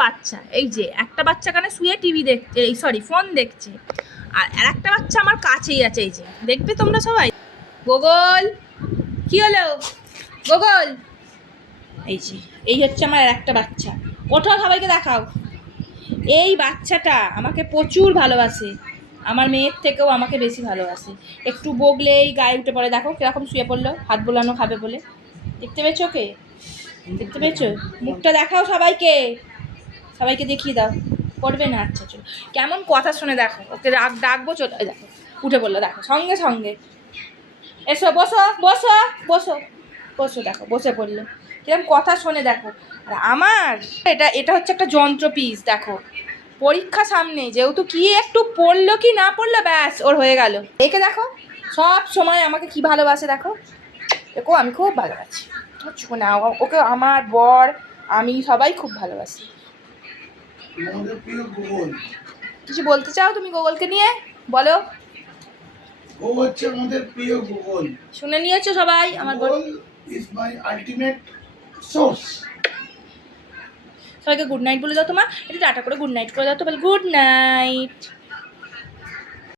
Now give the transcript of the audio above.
বাচ্চা, এই যে একটা বাচ্চা কানে শুয়ে টিভি দেখছে, এই সরি ফোন দেখছে, আর একটা বাচ্চা আমার কাছেই আছে, এই যে দেখবে তোমরা সবাই। গোগল, কি হলো গোগল? এই যে এই হচ্ছে আমার একটা বাচ্চা। ওঠো সবাইকে দেখাও। এই বাচ্চাটা আমাকে প্রচুর ভালোবাসে, আমার মেয়ের থেকেও আমাকে বেশি ভালোবাসে। একটু বগলেই গায়ে উঠে পড়ে, দেখো কিরকম শুয়ে পড়লো, হাত বোলানো খাবে বলে। দেখতে পেয়েছো ওকে? দেখতে পেয়েছো? মুখটা দেখাও সবাইকে, সবাইকে দেখিয়ে দাও। করবে না? আচ্ছা চলো। কেমন কথা শুনে দেখো, ওকে ডাকবো, চলো দেখো উঠে পড়লো, দেখো সঙ্গে সঙ্গে। এসো বসো বসো বসো বসো, দেখো বসে পড়লো, কিরকম কথা শোনে দেখো। আর আমার এটা এটা হচ্ছে একটা যন্ত্র পিস, দেখো পরীক্ষা সামনে, যেহেতু কি একটু পড়লো কি না পড়লো ব্যাস ওর হয়ে গেল। একে দেখো সব সময় আমাকে কি ভালোবাসে, দেখো দেখো আমি খুব ভালোবাসি না ওকে, আমার বর আমি সবাই খুব ভালোবাসি। কিছু বলতে চাও তুমি গুগলকে নিয়ে? বলো। ও হচ্ছে আমাদের প্রিয় গুগল। শুনে নিয়েছো সবাই? আমার Google is my ultimate source. সবাইকে গুড নাইট বলে দাও। তোমার একটু টাটা করে গুড নাইট করে দাও তো, বলে গুড নাইট।